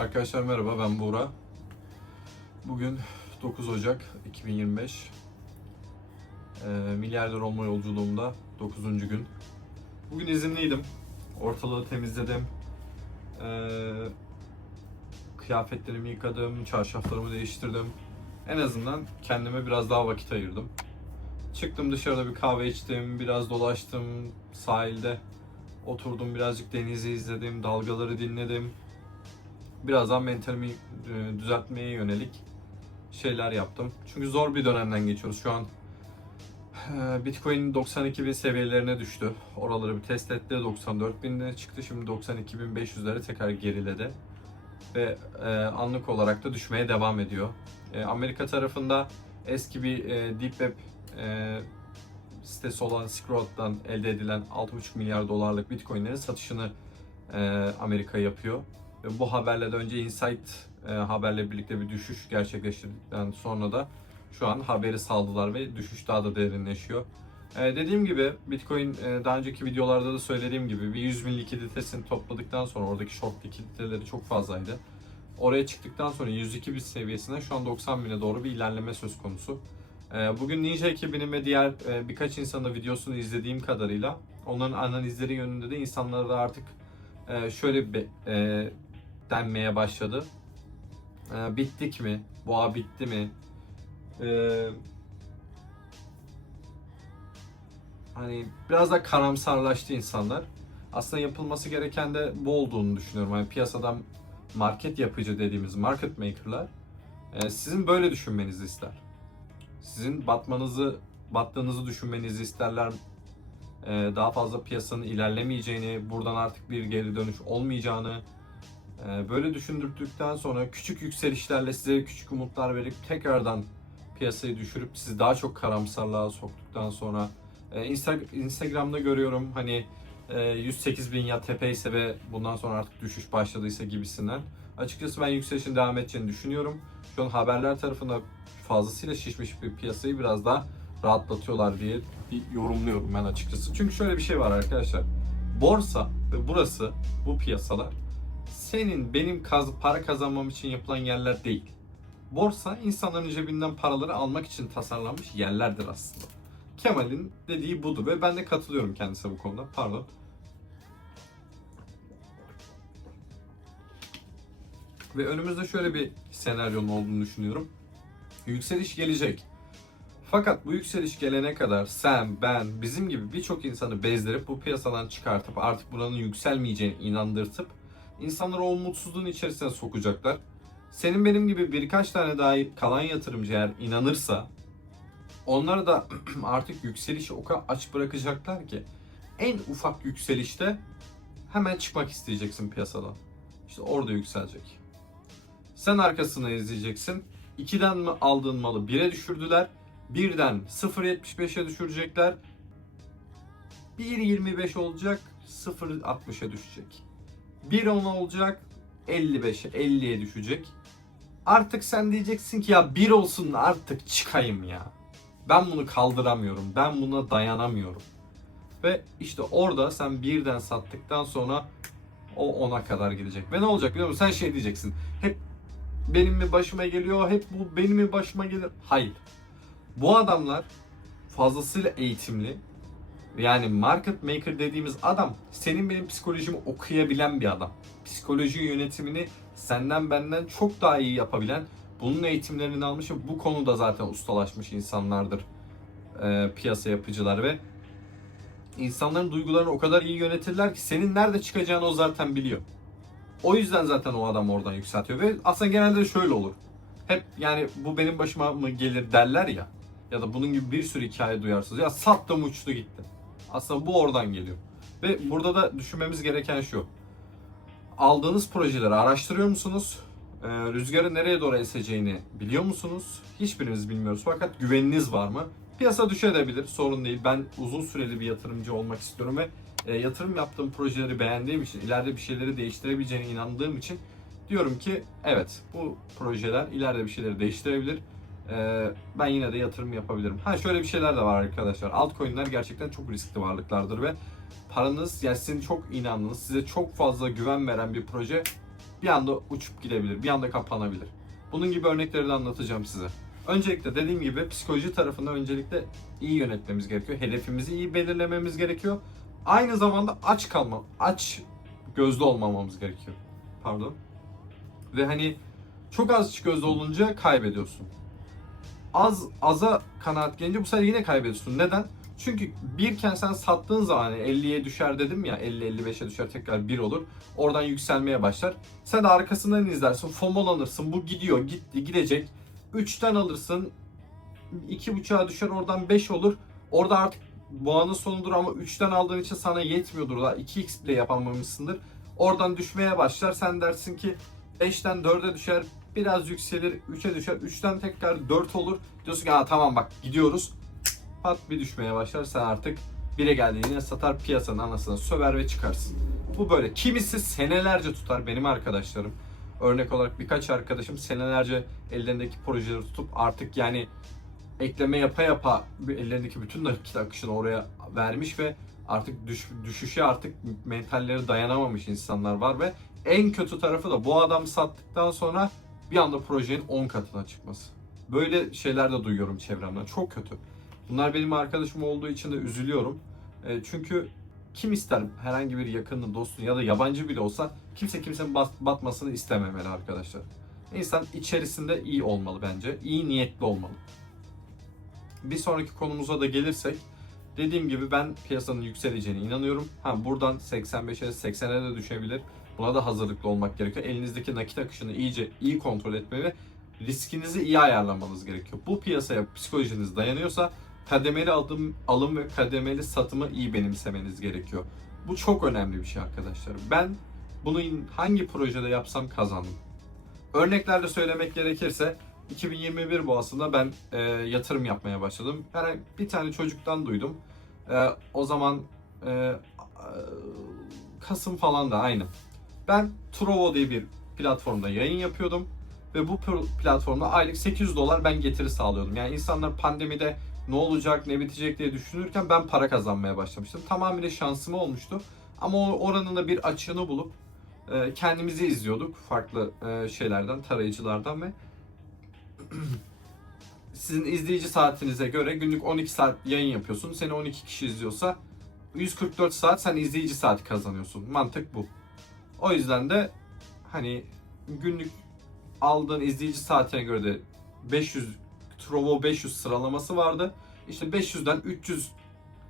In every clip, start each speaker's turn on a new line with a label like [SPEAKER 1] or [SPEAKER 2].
[SPEAKER 1] Arkadaşlar merhaba ben Buğra. Bugün 9 Ocak 2025. Ee, milyarder olma yolculuğumda 9. gün. Bugün izinliydim. Ortalığı temizledim. Ee, kıyafetlerimi yıkadım, çarşaflarımı değiştirdim. En azından kendime biraz daha vakit ayırdım. Çıktım dışarıda bir kahve içtim, biraz dolaştım sahilde. Oturdum birazcık denizi izledim, dalgaları dinledim birazdan mentalimi e, düzeltmeye yönelik şeyler yaptım. Çünkü zor bir dönemden geçiyoruz. Şu an e, Bitcoin 92 bin seviyelerine düştü. Oraları bir test etti. 94 bine çıktı. Şimdi 92.500'lere tekrar geriledi. Ve e, anlık olarak da düşmeye devam ediyor. Amerika tarafında eski bir Deep Web sitesi olan Silk elde edilen 6,5 milyar dolarlık Bitcoin'lerin satışını Amerika yapıyor. Ve bu haberle de önce Insight e, haberle birlikte bir düşüş gerçekleştirdikten sonra da şu an haberi saldılar ve düşüş daha da derinleşiyor. E, dediğim gibi Bitcoin e, daha önceki videolarda da söylediğim gibi bir 100 bin likiditesini topladıktan sonra oradaki short likiditeleri çok fazlaydı. Oraya çıktıktan sonra 102 bin seviyesine şu an 90 bine doğru bir ilerleme söz konusu. E, bugün Ninja ekibinin ve diğer e, birkaç insanın videosunu izlediğim kadarıyla onların analizleri yönünde de insanlara da artık e, şöyle bir e, denmeye başladı. Ee, bittik mi? Boğa bitti mi? Ee, hani biraz da karamsarlaştı insanlar. Aslında yapılması gereken de bu olduğunu düşünüyorum. Hani piyasadan market yapıcı dediğimiz market maker'lar e, sizin böyle düşünmenizi ister. Sizin batmanızı, battığınızı düşünmenizi isterler. E, daha fazla piyasanın ilerlemeyeceğini, buradan artık bir geri dönüş olmayacağını, Böyle düşündürdükten sonra küçük yükselişlerle size küçük umutlar verip tekrardan piyasayı düşürüp sizi daha çok karamsarlığa soktuktan sonra e, Insta- Instagram'da görüyorum hani e, 108 bin ya tepeyse ve bundan sonra artık düşüş başladıysa gibisinden. Açıkçası ben yükselişin devam edeceğini düşünüyorum. Şu an haberler tarafında fazlasıyla şişmiş bir piyasayı biraz daha rahatlatıyorlar diye yorumluyorum ben açıkçası. Çünkü şöyle bir şey var arkadaşlar. Borsa ve burası bu piyasalar senin benim kaz para kazanmam için yapılan yerler değil. Borsa insanların cebinden paraları almak için tasarlanmış yerlerdir aslında. Kemal'in dediği budur ve ben de katılıyorum kendisine bu konuda. Pardon. Ve önümüzde şöyle bir senaryonun olduğunu düşünüyorum. Yükseliş gelecek. Fakat bu yükseliş gelene kadar sen, ben, bizim gibi birçok insanı bezdirip bu piyasadan çıkartıp artık buranın yükselmeyeceğini inandırtıp insanları o umutsuzluğun içerisine sokacaklar. Senin benim gibi birkaç tane daha kalan yatırımcı eğer inanırsa onları da artık yükselişi o kadar aç bırakacaklar ki en ufak yükselişte hemen çıkmak isteyeceksin piyasadan. İşte orada yükselecek. Sen arkasını izleyeceksin. 2'den mi aldığın malı 1'e düşürdüler. Birden 0.75'e düşürecekler. 1.25 olacak 0.60'a düşecek. 1.10 olacak 55'e 50'ye düşecek. Artık sen diyeceksin ki ya 1 olsun artık çıkayım ya. Ben bunu kaldıramıyorum. Ben buna dayanamıyorum. Ve işte orada sen birden sattıktan sonra o 10'a kadar gidecek. Ve ne olacak biliyor musun? Sen şey diyeceksin. Hep benim mi başıma geliyor? Hep bu benim mi başıma gelir? Hayır. Bu adamlar fazlasıyla eğitimli. Yani market maker dediğimiz adam senin benim psikolojimi okuyabilen bir adam. Psikoloji yönetimini senden benden çok daha iyi yapabilen, bunun eğitimlerini almış ve bu konuda zaten ustalaşmış insanlardır e, piyasa yapıcılar ve insanların duygularını o kadar iyi yönetirler ki senin nerede çıkacağını o zaten biliyor. O yüzden zaten o adam oradan yükseltiyor ve aslında genelde de şöyle olur. Hep yani bu benim başıma mı gelir derler ya ya da bunun gibi bir sürü hikaye duyarsınız. Ya sattım uçtu gitti. Aslında bu oradan geliyor. Ve burada da düşünmemiz gereken şu. Aldığınız projeleri araştırıyor musunuz? Ee, rüzgarın nereye doğru eseceğini biliyor musunuz? Hiçbirimiz bilmiyoruz fakat güveniniz var mı? Piyasa düşebilir, sorun değil. Ben uzun süreli bir yatırımcı olmak istiyorum ve e, yatırım yaptığım projeleri beğendiğim için, ileride bir şeyleri değiştirebileceğine inandığım için diyorum ki evet bu projeler ileride bir şeyleri değiştirebilir. Ee, ben yine de yatırım yapabilirim. Ha şöyle bir şeyler de var arkadaşlar. Altcoin'ler gerçekten çok riskli varlıklardır ve paranız yani sizin çok inandığınız, size çok fazla güven veren bir proje bir anda uçup gidebilir, bir anda kapanabilir. Bunun gibi örnekleri de anlatacağım size. Öncelikle dediğim gibi psikoloji tarafında öncelikle iyi yönetmemiz gerekiyor. Hedefimizi iyi belirlememiz gerekiyor. Aynı zamanda aç kalma, aç gözlü olmamamız gerekiyor. Pardon. Ve hani çok az gözlü olunca kaybediyorsun. Az aza kanaat gelince bu sefer yine kaybediyorsun. Neden? Çünkü birken sen sattığın zaman hani 50'ye düşer dedim ya 50-55'e düşer tekrar 1 olur. Oradan yükselmeye başlar. Sen de arkasından izlersin. FOMO'lanırsın. Bu gidiyor gitti gidecek. 3'ten alırsın. 2.5'a düşer oradan 5 olur. Orada artık boğanın sonudur ama 3'ten aldığın için sana yetmiyordur. Daha 2x bile yapamamışsındır. Oradan düşmeye başlar. Sen dersin ki 5'ten 4'e düşer. Biraz yükselir. 3'e düşer. 3'ten tekrar 4 olur. Diyorsun ki tamam bak gidiyoruz. Pat bir düşmeye başlar. Sen artık bire geldiğinde yine satar piyasanın anasını söver ve çıkarsın. Bu böyle. Kimisi senelerce tutar benim arkadaşlarım. Örnek olarak birkaç arkadaşım senelerce ellerindeki projeleri tutup artık yani ekleme yapa yapa ellerindeki bütün nakit akışını oraya vermiş ve artık düş, düşüşe artık mentalleri dayanamamış insanlar var ve en kötü tarafı da bu adam sattıktan sonra bir anda projenin 10 katına çıkması. Böyle şeyler de duyuyorum çevremden. Çok kötü. Bunlar benim arkadaşım olduğu için de üzülüyorum. E, çünkü kim ister herhangi bir yakının, dostun ya da yabancı bile olsa kimse kimsenin bat- batmasını istememeli arkadaşlar. İnsan içerisinde iyi olmalı bence. İyi niyetli olmalı. Bir sonraki konumuza da gelirsek dediğim gibi ben piyasanın yükseleceğine inanıyorum. Ha buradan 85'e 80'e de düşebilir. Buna da hazırlıklı olmak gerekiyor. Elinizdeki nakit akışını iyice iyi kontrol etmeli ve riskinizi iyi ayarlamanız gerekiyor. Bu piyasaya psikolojiniz dayanıyorsa kademeli alım, alım ve kademeli satımı iyi benimsemeniz gerekiyor. Bu çok önemli bir şey arkadaşlar. Ben bunu hangi projede yapsam kazandım. Örneklerde söylemek gerekirse 2021 boğasında ben e, yatırım yapmaya başladım. Yani bir tane çocuktan duydum. E, o zaman e, Kasım falan da aynı. Ben Trovo diye bir platformda yayın yapıyordum ve bu pl- platformda aylık 800 dolar ben getiri sağlıyordum. Yani insanlar pandemide ne olacak, ne bitecek diye düşünürken ben para kazanmaya başlamıştım. Tamamıyla şansım olmuştu. Ama oranın da bir açığını bulup e, kendimizi izliyorduk farklı e, şeylerden, tarayıcılardan ve sizin izleyici saatinize göre günlük 12 saat yayın yapıyorsun. Seni 12 kişi izliyorsa 144 saat sen izleyici saati kazanıyorsun. Mantık bu. O yüzden de hani günlük aldığın izleyici saatine göre de 500 Trovo 500 sıralaması vardı. İşte 500'den 300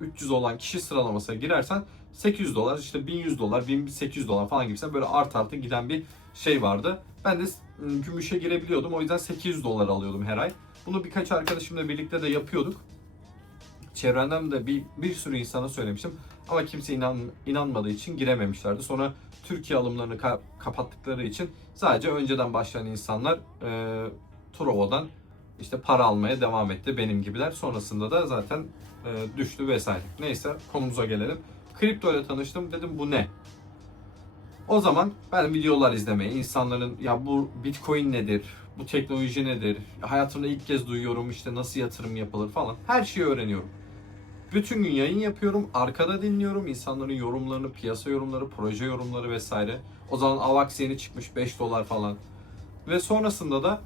[SPEAKER 1] 300 olan kişi sıralamasına girersen 800 dolar işte 1100 dolar 1800 dolar falan gibisinden böyle art arta giden bir şey vardı. Ben de ım, gümüşe girebiliyordum. O yüzden 800 dolar alıyordum her ay. Bunu birkaç arkadaşımla birlikte de yapıyorduk. Çevremden de bir, bir sürü insana söylemiştim. Ama kimse inan, inanmadığı için girememişlerdi. Sonra Türkiye alımlarını ka- kapattıkları için sadece önceden başlayan insanlar e, Trovo'dan işte para almaya devam etti benim gibiler. Sonrasında da zaten e, düştü vesaire. Neyse konumuza gelelim. Kripto ile tanıştım. Dedim bu ne? O zaman ben videolar izlemeye, insanların ya bu Bitcoin nedir, bu teknoloji nedir, hayatımda ilk kez duyuyorum işte nasıl yatırım yapılır falan her şeyi öğreniyorum. Bütün gün yayın yapıyorum, arkada dinliyorum insanların yorumlarını, piyasa yorumları, proje yorumları vesaire. O zaman AVAX yeni çıkmış 5 dolar falan. Ve sonrasında da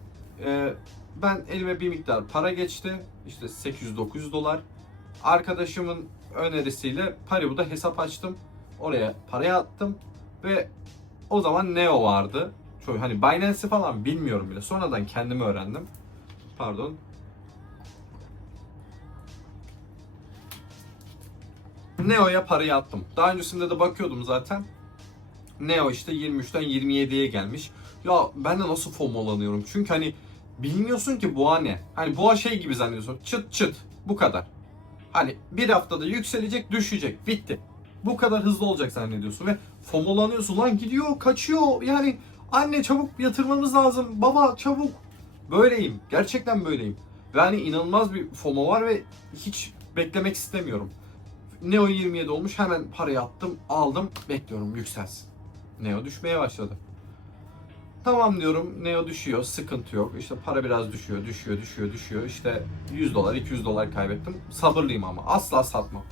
[SPEAKER 1] e, ben elime bir miktar para geçti. İşte 800-900 dolar. Arkadaşımın önerisiyle Paribu'da hesap açtım. Oraya parayı attım ve o zaman Neo vardı. Şöyle hani Binance'i falan bilmiyorum bile. Sonradan kendimi öğrendim. Pardon. Neo'ya parayı attım. Daha öncesinde de bakıyordum zaten. Neo işte 23'ten 27'ye gelmiş. Ya ben de nasıl FOMO'lanıyorum? Çünkü hani bilmiyorsun ki boğa ne. Hani boğa şey gibi zannediyorsun. Çıt çıt. Bu kadar. Hani bir haftada yükselecek, düşecek. Bitti. Bu kadar hızlı olacak zannediyorsun ve FOMO'lanıyorsun. Lan gidiyor, kaçıyor. Yani anne çabuk yatırmamız lazım. Baba çabuk. Böyleyim. Gerçekten böyleyim. Ve hani inanılmaz bir FOMO var ve hiç beklemek istemiyorum. Neo 27 olmuş. Hemen parayı attım, aldım. Bekliyorum yükselsin. Neo düşmeye başladı. Tamam diyorum Neo düşüyor sıkıntı yok işte para biraz düşüyor düşüyor düşüyor düşüyor işte 100 dolar 200 dolar kaybettim sabırlıyım ama asla satmam.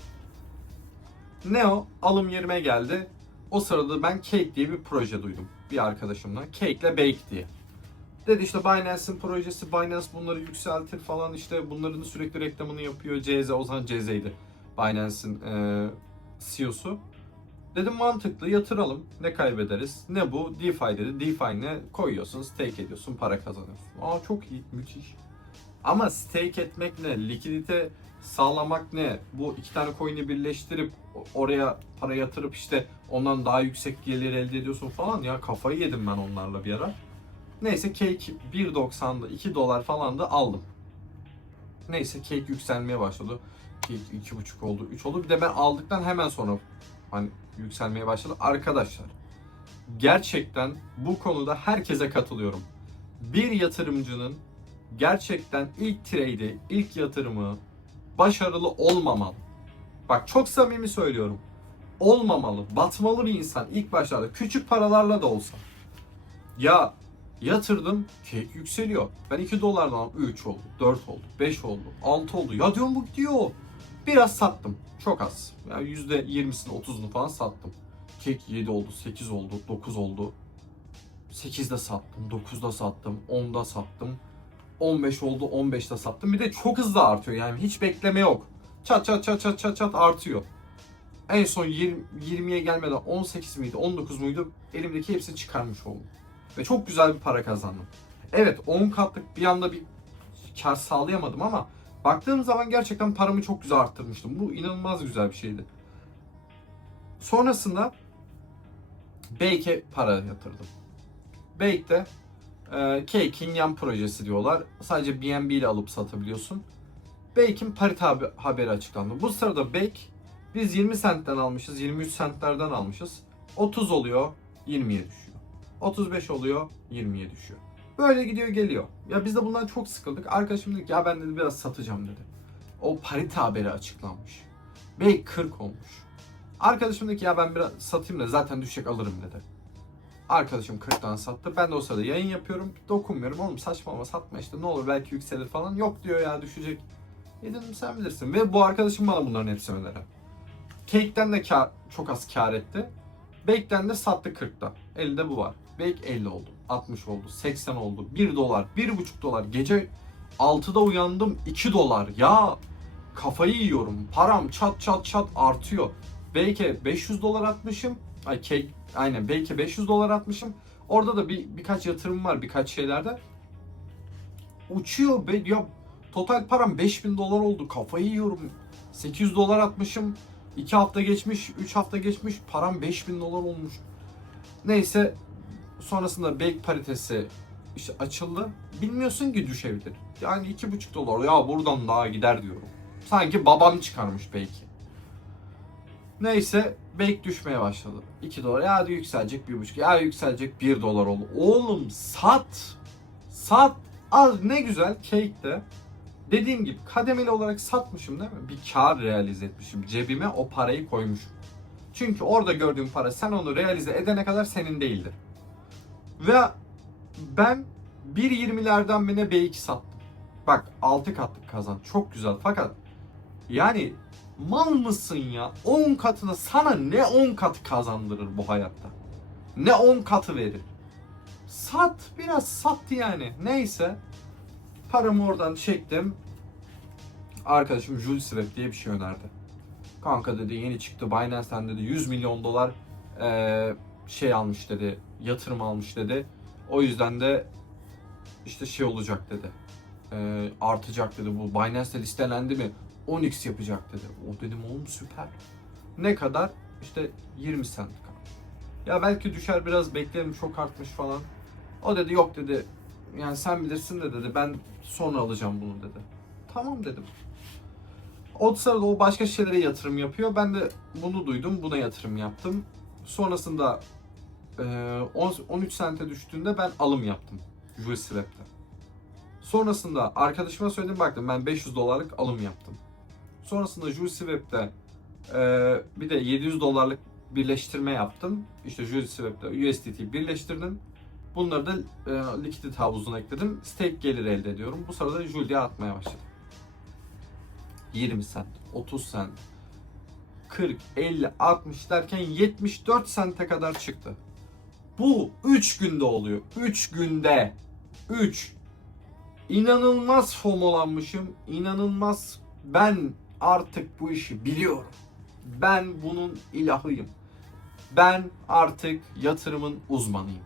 [SPEAKER 1] Neo alım yerime geldi o sırada ben Cake diye bir proje duydum. bir arkadaşımla. Cake'le Bake diye. Dedi işte Binance'in projesi, Binance bunları yükseltir falan işte bunların sürekli reklamını yapıyor. CZ, o zaman CZ'ydi Binance'in e, CEO'su. Dedim mantıklı yatıralım. Ne kaybederiz? Ne bu? DeFi dedi. DeFi ne? Koyuyorsun, stake ediyorsun, para kazanıyorsun. Aa çok iyi, müthiş. Ama stake etmek ne? Likidite sağlamak ne? Bu iki tane coin'i birleştirip oraya para yatırıp işte ondan daha yüksek gelir elde ediyorsun falan ya kafayı yedim ben onlarla bir ara. Neyse cake 1.90'da 2 dolar falan da aldım. Neyse cake yükselmeye başladı. Cake 2.5 oldu, 3 oldu. Bir de ben aldıktan hemen sonra hani yükselmeye başladı. Arkadaşlar gerçekten bu konuda herkese katılıyorum. Bir yatırımcının gerçekten ilk trade'i, ilk yatırımı başarılı olmamalı. Bak çok samimi söylüyorum. Olmamalı. Batmalı bir insan ilk başlarda. Küçük paralarla da olsa. Ya yatırdım cake yükseliyor. Ben 2 dolardan 3 oldu, 4 oldu, 5 oldu, 6 oldu. Ya diyorum bu gidiyor. Biraz sattım. Çok az. Yani %20'sini 30'unu falan sattım. Cake 7 oldu, 8 oldu, 9 oldu. 8'de sattım, 9'da sattım, 10'da sattım. 15 oldu 15'te sattım. Bir de çok hızlı artıyor yani hiç bekleme yok. Çat çat çat çat çat çat artıyor. En son 20, 20'ye gelmeden 18 miydi 19 muydu elimdeki hepsini çıkarmış oldum. Ve çok güzel bir para kazandım. Evet 10 katlık bir anda bir kar sağlayamadım ama baktığım zaman gerçekten paramı çok güzel arttırmıştım. Bu inanılmaz güzel bir şeydi. Sonrasında Bake'e para yatırdım. Bake'de e, Cake'in yan projesi diyorlar. Sadece BNB ile alıp satabiliyorsun. Bake'in parite haber- haberi açıklandı. Bu sırada Bake biz 20 centten almışız, 23 centlerden almışız. 30 oluyor, 20'ye düşüyor. 35 oluyor, 20'ye düşüyor. Böyle gidiyor geliyor. Ya biz de bundan çok sıkıldık. Arkadaşım dedi ki ya ben dedi biraz satacağım dedi. O parite haberi açıklanmış. Bake 40 olmuş. Arkadaşım dedi ki ya ben biraz satayım da zaten düşecek alırım dedi. Arkadaşım 40'tan sattı. Ben de o sırada yayın yapıyorum. Dokunmuyorum. Oğlum saçmalama satma işte ne olur belki yükselir falan. Yok diyor ya düşecek. E dedim sen bilirsin. Ve bu arkadaşım bana bunların hepsini öneren. Cake'den de kar, çok az kar etti. Bake'den de sattı 40'ta. Elde bu var. Bake 50 oldu. 60 oldu. 80 oldu. 1 dolar. 1,5 dolar. Gece 6'da uyandım. 2 dolar. Ya kafayı yiyorum. Param çat çat çat artıyor. Bake'e 500 dolar atmışım. Ay cake aynen Bake'e 500 dolar atmışım. Orada da bir birkaç yatırım var birkaç şeylerde. Uçuyor be ya total param 5000 dolar oldu. Kafayı yiyorum. 800 dolar atmışım. 2 hafta geçmiş, 3 hafta geçmiş. Param 5000 dolar olmuş. Neyse sonrasında Bake paritesi işte açıldı. Bilmiyorsun ki düşebilir. Yani 2,5 dolar ya buradan daha gider diyorum. Sanki babam çıkarmış belki. Neyse Bake düşmeye başladı. 2 dolar ya yükselecek 1,5 ya yükselecek 1 dolar oldu. Oğlum sat. Sat. Az ne güzel cake'de. Dediğim gibi kademeli olarak satmışım değil mi? Bir kar realize etmişim. Cebime o parayı koymuşum. Çünkü orada gördüğün para sen onu realize edene kadar senin değildir. Ve ben 1.20'lerden bile B2 sattım. Bak 6 katlık kazan. Çok güzel. Fakat yani mal mısın ya? 10 katına sana ne 10 kat kazandırır bu hayatta? Ne 10 katı verir? Sat biraz sat yani. Neyse. Paramı oradan çektim. Arkadaşım Jules Swap diye bir şey önerdi. Kanka dedi yeni çıktı Binance'ten dedi 100 milyon dolar eee, şey almış dedi. Yatırım almış dedi. O yüzden de işte şey olacak dedi. Eee, artacak dedi bu. Binance'de listelendi mi? 10x yapacak dedi. O dedim oğlum süper. Ne kadar? İşte 20 cent. Ya belki düşer biraz beklerim çok artmış falan. O dedi yok dedi. Yani sen bilirsin de dedi. Ben sonra alacağım bunu dedi. Tamam dedim. O sırada o başka şeylere yatırım yapıyor. Ben de bunu duydum. Buna yatırım yaptım. Sonrasında e, 10 13 sente düştüğünde ben alım yaptım. Juice Swap'te. Sonrasında arkadaşıma söyledim baktım ben 500 dolarlık alım yaptım. Sonrasında Juice Swap'te e, bir de 700 dolarlık birleştirme yaptım. İşte Juice Swap'te USDT birleştirdim. Bunları da e, likidite havuzuna ekledim. Stake gelir elde ediyorum. Bu sırada Julia'ya atmaya başladım. 20 cent, 30 cent, 40, 50, 60 derken 74 sente kadar çıktı. Bu 3 günde oluyor. 3 günde. 3. İnanılmaz fomolanmışım. İnanılmaz ben artık bu işi biliyorum. Ben bunun ilahıyım. Ben artık yatırımın uzmanıyım.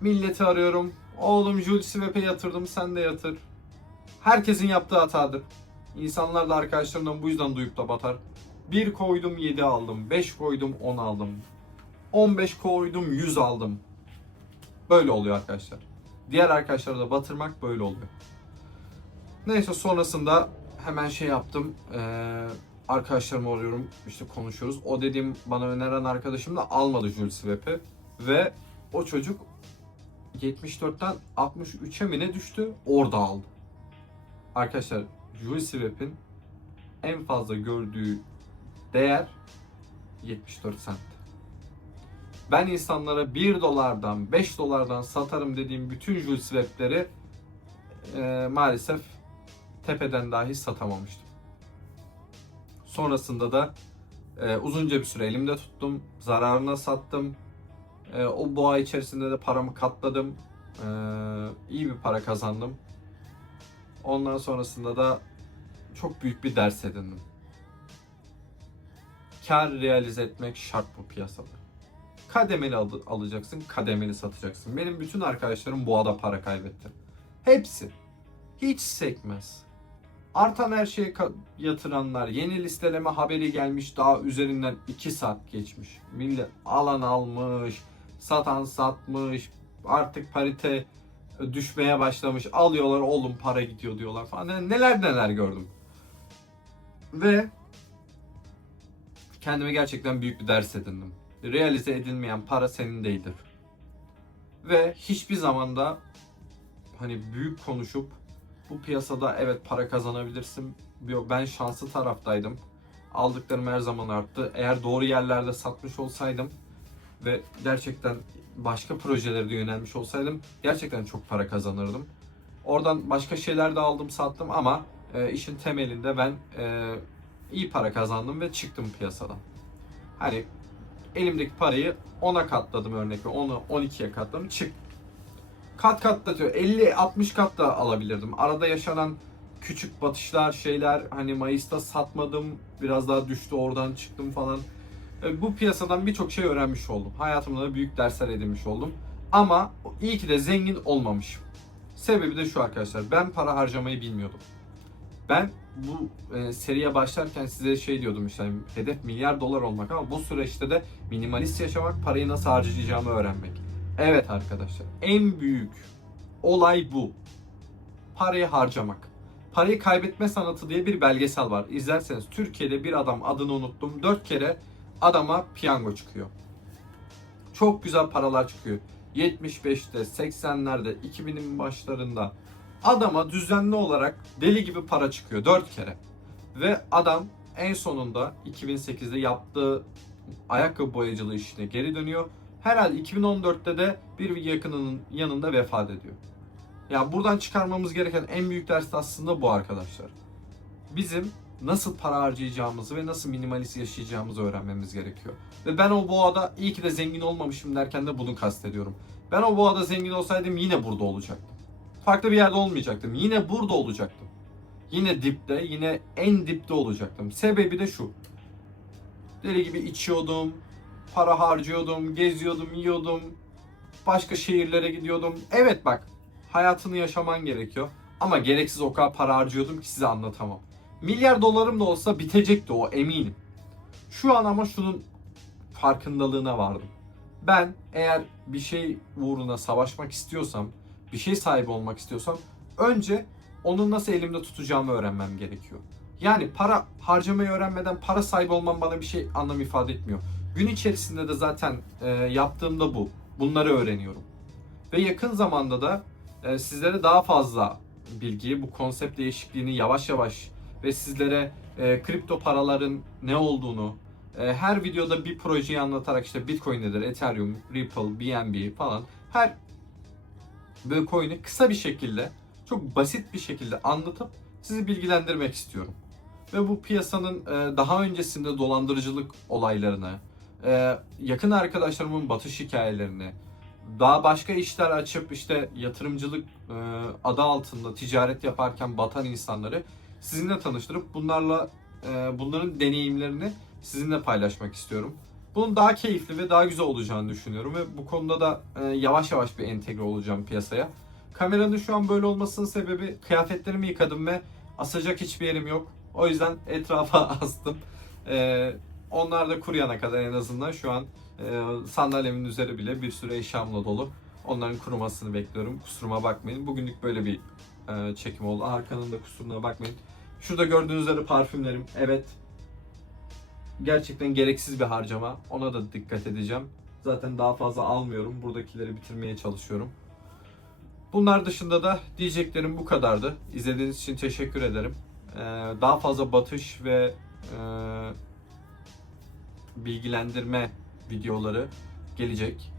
[SPEAKER 1] Milleti arıyorum. Oğlum Jules Swap'e yatırdım sen de yatır. Herkesin yaptığı hatadır. İnsanlar da arkadaşlarından bu yüzden duyup da batar. 1 koydum 7 aldım. 5 koydum 10 aldım. 15 koydum 100 aldım. Böyle oluyor arkadaşlar. Diğer arkadaşları da batırmak böyle oluyor. Neyse sonrasında hemen şey yaptım. Ee, arkadaşlarımı arıyorum. işte konuşuyoruz. O dediğim bana öneren arkadaşım da almadı Jules Swap'i. Ve o çocuk 74'ten 63'e mi ne düştü? Orada aldı. Arkadaşlar Jules Swap'in en fazla gördüğü değer 74 sent. Ben insanlara 1 dolardan 5 dolardan satarım dediğim bütün Jules Swap'leri e, maalesef tepeden dahi satamamıştım. Sonrasında da e, uzunca bir süre elimde tuttum. Zararına sattım. E, o boğa içerisinde de paramı katladım. E, iyi bir para kazandım. Ondan sonrasında da çok büyük bir ders edindim. Kar realize etmek şart bu piyasada. Kademeli al- alacaksın, kademeli satacaksın. Benim bütün arkadaşlarım boğada para kaybetti. Hepsi. Hiç sekmez. Artan her şeye yatıranlar, yeni listeleme haberi gelmiş daha üzerinden 2 saat geçmiş. Millet alan almış, satan satmış, artık parite düşmeye başlamış. Alıyorlar oğlum para gidiyor diyorlar falan. Yani neler neler gördüm. Ve kendime gerçekten büyük bir ders edindim. Realize edilmeyen para senin değildir. Ve hiçbir zamanda hani büyük konuşup bu piyasada evet para kazanabilirsin. Ben şanslı taraftaydım. Aldıklarım her zaman arttı. Eğer doğru yerlerde satmış olsaydım ve gerçekten başka projelere de yönelmiş olsaydım gerçekten çok para kazanırdım. Oradan başka şeyler de aldım sattım ama e, işin temelinde ben e, iyi para kazandım ve çıktım piyasadan. Hani elimdeki parayı 10'a katladım örnek ve 10'u 12'ye katladım çık. Kat katlatıyor. 50 60 kat da alabilirdim. Arada yaşanan küçük batışlar, şeyler hani Mayıs'ta satmadım. Biraz daha düştü oradan çıktım falan. E, Bu piyasadan birçok şey öğrenmiş oldum. Hayatımda da büyük dersler edinmiş oldum. Ama iyi ki de zengin olmamışım. Sebebi de şu arkadaşlar. Ben para harcamayı bilmiyordum. Ben bu e, seriye başlarken size şey diyordum işte hani hedef milyar dolar olmak ama bu süreçte de minimalist yaşamak, parayı nasıl harcayacağımı öğrenmek. Evet arkadaşlar en büyük olay bu. Parayı harcamak. Parayı kaybetme sanatı diye bir belgesel var. İzlerseniz Türkiye'de bir adam adını unuttum. 4 kere adama piyango çıkıyor. Çok güzel paralar çıkıyor. 75'te, 80'lerde, 2000'in başlarında adama düzenli olarak deli gibi para çıkıyor 4 kere. Ve adam en sonunda 2008'de yaptığı ayakkabı boyacılığı işine geri dönüyor. Herhalde 2014'te de bir yakınının yanında vefat ediyor. Ya buradan çıkarmamız gereken en büyük ders de aslında bu arkadaşlar. Bizim nasıl para harcayacağımızı ve nasıl minimalist yaşayacağımızı öğrenmemiz gerekiyor. Ve ben o boğada iyi ki de zengin olmamışım derken de bunu kastediyorum. Ben o boğada zengin olsaydım yine burada olacaktım. Farklı bir yerde olmayacaktım. Yine burada olacaktım. Yine dipte, yine en dipte olacaktım. Sebebi de şu. Deli gibi içiyordum, para harcıyordum, geziyordum, yiyordum. Başka şehirlere gidiyordum. Evet bak, hayatını yaşaman gerekiyor. Ama gereksiz o kadar para harcıyordum ki size anlatamam. Milyar dolarım da olsa bitecekti o eminim. Şu an ama şunun farkındalığına vardım. Ben eğer bir şey uğruna savaşmak istiyorsam, bir şey sahibi olmak istiyorsam önce onu nasıl elimde tutacağımı öğrenmem gerekiyor. Yani para harcamayı öğrenmeden para sahibi olmam bana bir şey anlam ifade etmiyor. Gün içerisinde de zaten e, yaptığımda bu. Bunları öğreniyorum. Ve yakın zamanda da e, sizlere daha fazla bilgiyi, bu konsept değişikliğini yavaş yavaş ve sizlere e, kripto paraların ne olduğunu, e, her videoda bir projeyi anlatarak işte Bitcoin nedir, Ethereum, Ripple, BNB falan her böyle coin'i kısa bir şekilde, çok basit bir şekilde anlatıp sizi bilgilendirmek istiyorum. Ve bu piyasanın e, daha öncesinde dolandırıcılık olaylarını, Ee, yakın arkadaşlarımın batış hikayelerini, daha başka işler açıp işte yatırımcılık e, adı altında ticaret yaparken batan insanları sizinle tanıştırıp bunlarla e, bunların deneyimlerini sizinle paylaşmak istiyorum. Bunun daha keyifli ve daha güzel olacağını düşünüyorum ve bu konuda da e, yavaş yavaş bir entegre olacağım piyasaya. Kameranın şu an böyle olmasının sebebi kıyafetlerimi yıkadım ve asacak hiçbir yerim yok. O yüzden etrafa astım. E, onlar da kuruyana kadar en azından şu an e, sandalyemin üzeri bile bir sürü eşyamla dolu. Onların kurumasını bekliyorum. Kusuruma bakmayın. Bugünlük böyle bir e, çekim oldu. Arkanın da kusuruna bakmayın. Şurada gördüğünüz üzere parfümlerim. Evet. Gerçekten gereksiz bir harcama. Ona da dikkat edeceğim. Zaten daha fazla almıyorum. Buradakileri bitirmeye çalışıyorum. Bunlar dışında da diyeceklerim bu kadardı. İzlediğiniz için teşekkür ederim. Ee, daha fazla batış ve e, bilgilendirme videoları gelecek.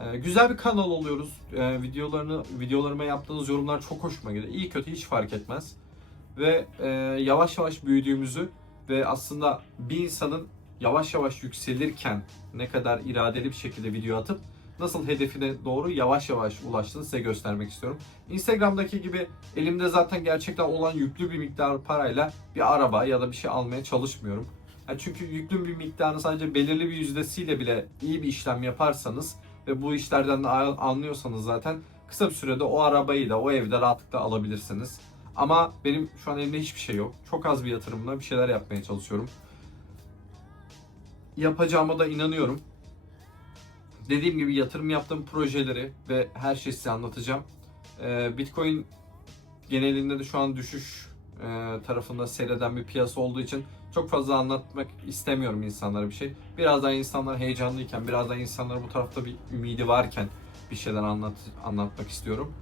[SPEAKER 1] Ee, güzel bir kanal oluyoruz. Ee, videolarını videolarıma yaptığınız yorumlar çok hoşuma gidiyor. İyi kötü hiç fark etmez. Ve e, yavaş yavaş büyüdüğümüzü ve aslında bir insanın yavaş yavaş yükselirken ne kadar iradeli bir şekilde video atıp nasıl hedefine doğru yavaş yavaş ulaştığını size göstermek istiyorum. Instagram'daki gibi elimde zaten gerçekten olan yüklü bir miktar parayla bir araba ya da bir şey almaya çalışmıyorum. Yani çünkü yüklü bir miktarını sadece belirli bir yüzdesiyle bile iyi bir işlem yaparsanız ve bu işlerden de anlıyorsanız zaten kısa bir sürede o arabayı da o evde rahatlıkla alabilirsiniz. Ama benim şu an elimde hiçbir şey yok. Çok az bir yatırımla bir şeyler yapmaya çalışıyorum. Yapacağıma da inanıyorum. Dediğim gibi yatırım yaptığım projeleri ve her şeyi size anlatacağım. Ee, Bitcoin genelinde de şu an düşüş e, tarafında seyreden bir piyasa olduğu için çok fazla anlatmak istemiyorum insanlara bir şey. Biraz daha insanlar heyecanlıyken, biraz daha insanlar bu tarafta bir ümidi varken bir şeyler anlat anlatmak istiyorum.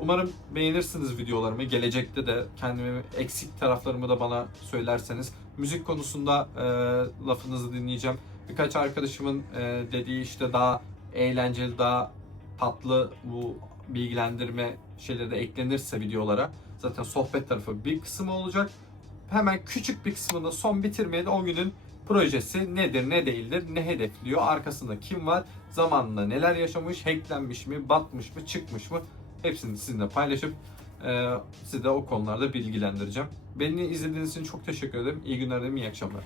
[SPEAKER 1] Umarım beğenirsiniz videolarımı. Gelecekte de kendimi eksik taraflarımı da bana söylerseniz. Müzik konusunda e, lafınızı dinleyeceğim. Birkaç arkadaşımın e, dediği işte daha eğlenceli, daha tatlı bu bilgilendirme şeyleri de eklenirse videolara zaten sohbet tarafı bir kısmı olacak. Hemen küçük bir kısmında son bitirmeye de o günün projesi nedir, ne değildir, ne hedefliyor, arkasında kim var, zamanında neler yaşamış, hacklenmiş mi, batmış mı, çıkmış mı hepsini sizinle paylaşıp e, sizi de o konularda bilgilendireceğim. Beni izlediğiniz için çok teşekkür ederim. İyi günler, iyi akşamlar.